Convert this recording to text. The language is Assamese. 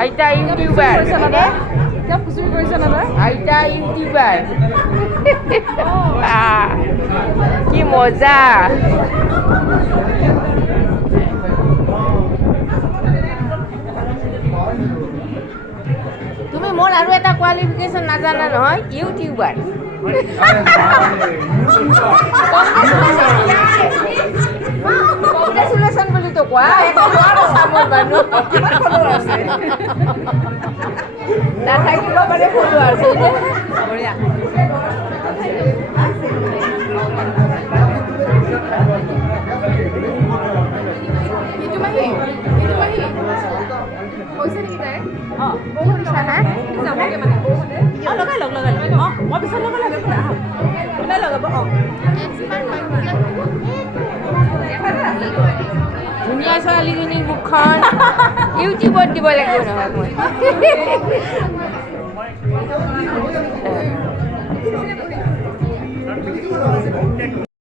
আইতা ইউটিউবাৰ কিয় খুচুৰি কৰিছে না তই আইতা ইউটিউবাৰ কি মজা তুমি মোৰ আৰু এটা কোৱালিফিকেশ্যন নাজানা নহয় ইউটিউবাৰ কংগ্ৰেচুলেশ্যন বুলি তো কোৱা নাথাকিব পাৰে ফলোৱাৰ বঢ়িয়া সেইটো মাহী কৈছে নেকি তাই বহুত ইচ্ছা হা যাবগে মানে বহুতে লগাই লগ মই পিছত লগাই কোনে লগাব ধুনীয়া ছোৱালীজনী মুখখন ইউটিউবত দিব লাগিব নহয় মই